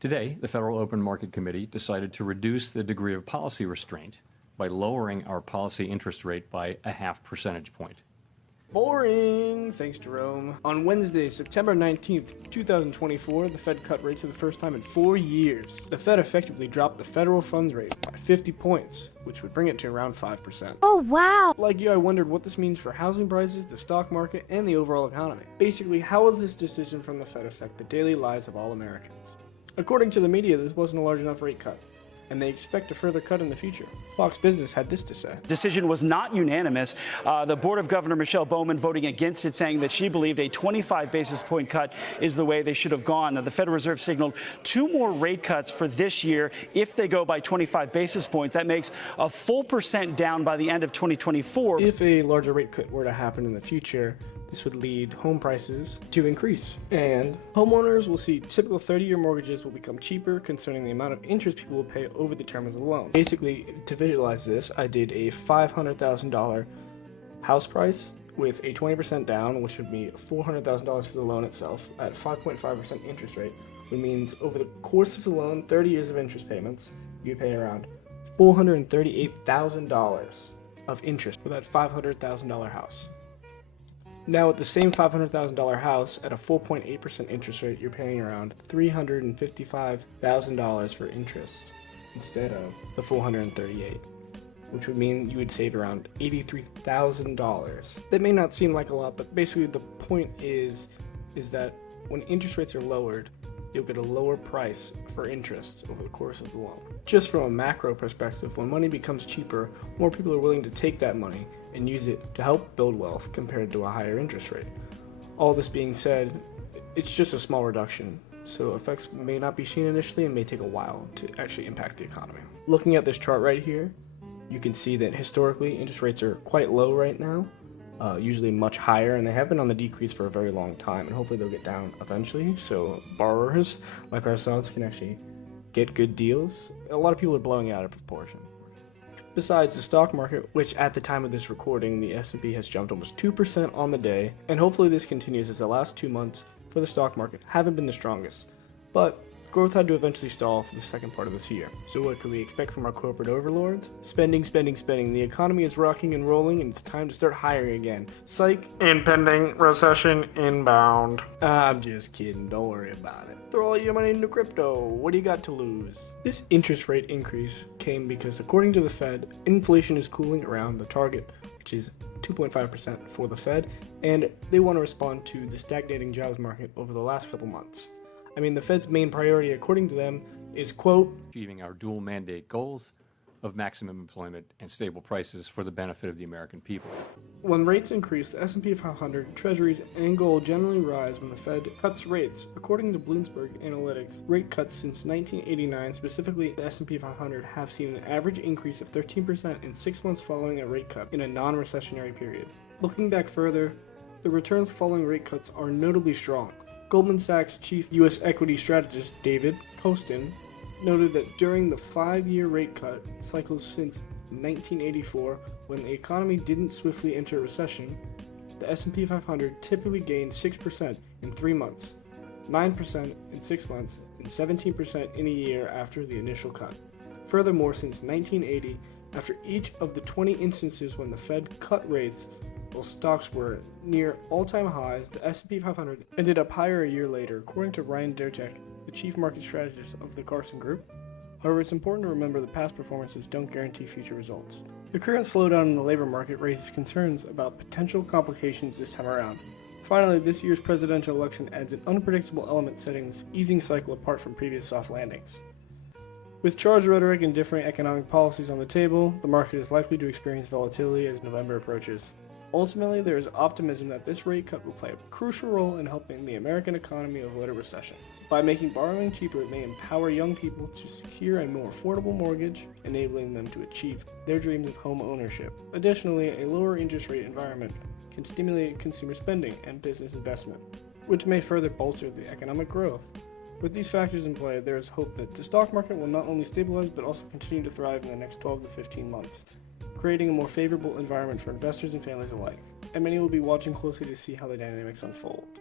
Today, the Federal Open Market Committee decided to reduce the degree of policy restraint by lowering our policy interest rate by a half percentage point. Boring! Thanks, Jerome. On Wednesday, September 19th, 2024, the Fed cut rates for the first time in 4 years. The Fed effectively dropped the federal funds rate by 50 points, which would bring it to around 5%. Oh, wow! Like you, I wondered what this means for housing prices, the stock market, and the overall economy. Basically, how will this decision from the Fed affect the daily lives of all Americans? According to the media, this wasn't a large enough rate cut, and they expect a further cut in the future. Fox Business had this to say. Decision was not unanimous. The Board of Governor Michelle Bowman voting against it, saying that she believed a 25 basis point cut is the way they should have gone. Now, the Federal Reserve signaled 2 more rate cuts for this year. If they go by 25 basis points, that makes a full percent down by the end of 2024. If a larger rate cut were to happen in the future, this would lead home prices to increase, and homeowners will see typical 30-year mortgages will become cheaper concerning the amount of interest people will pay over the term of the loan. Basically, to visualize this, I did a $500,000 house price with a 20% down, which would be $400,000 for the loan itself at 5.5% interest rate, which means over the course of the loan, 30 years of interest payments, you pay around $438,000 of interest for that $500,000 house. Now, at the same $500,000 house at a 4.8% interest rate, you're paying around $355,000 for interest instead of the $438,000, which would mean you would save around $83,000. That may not seem like a lot, but basically the point is that when interest rates are lowered, you'll get a lower price for interest over the course of the loan. Just from a macro perspective, when money becomes cheaper, more people are willing to take that money and use it to help build wealth compared to a higher interest rate. All this being said, it's just a small reduction, so effects may not be seen initially and may take a while to actually impact the economy. Looking at this chart right here, you can see that historically interest rates are quite low right now, usually much higher, and they have been on the decrease for a very long time, and hopefully they'll get down eventually so borrowers like ourselves can actually get good deals. A lot of people are blowing it out of proportion. Besides the stock market, which at the time of this recording, the S&P has jumped almost 2% on the day, and hopefully this continues as the last 2 months for the stock market haven't been the strongest. But growth had to eventually stall for the second part of this year. So what can we expect from our corporate overlords? Spending, spending, spending. The economy is rocking and rolling, and it's time to start hiring again. Psych. Impending recession inbound. I'm just kidding, don't worry about it. Throw all your money into crypto. What do you got to lose? This interest rate increase came because, according to the Fed, inflation is cooling around the target, which is 2.5% for the Fed, and they want to respond to the stagnating jobs market over the last couple months. I mean, the Fed's main priority, according to them, is, quote, achieving our dual mandate goals of maximum employment and stable prices for the benefit of the American people. When rates increase, the S&P 500, Treasuries, and gold generally rise when the Fed cuts rates. According to Bloomberg Analytics, rate cuts since 1989, specifically the S&P 500, have seen an average increase of 13% in 6 months following a rate cut in a non-recessionary period. Looking back further, the returns following rate cuts are notably strong. Goldman Sachs chief U.S. equity strategist David Kostin noted that during the 5-year rate cut cycles since 1984, when the economy didn't swiftly enter a recession, the S&P 500 typically gained 6% in 3 months, 9% in 6 months, and 17% in a year after the initial cut. Furthermore, since 1980, after each of the 20 instances when the Fed cut rates, while stocks were near all-time highs, the S&P 500 ended up higher a year later, according to Ryan Dertek, the chief market strategist of the Carson Group. However, it's important to remember that past performances don't guarantee future results. The current slowdown in the labor market raises concerns about potential complications this time around. Finally, this year's presidential election adds an unpredictable element, setting this easing cycle apart from previous soft landings. With charged rhetoric and differing economic policies on the table, the market is likely to experience volatility as November approaches. Ultimately, there is optimism that this rate cut will play a crucial role in helping the American economy avoid a recession. By making borrowing cheaper, it may empower young people to secure a more affordable mortgage, enabling them to achieve their dreams of home ownership. Additionally, a lower interest rate environment can stimulate consumer spending and business investment, which may further bolster the economic growth. With these factors in play, there is hope that the stock market will not only stabilize but also continue to thrive in the next 12 to 15 months, creating a more favorable environment for investors and families alike, and many will be watching closely to see how the dynamics unfold.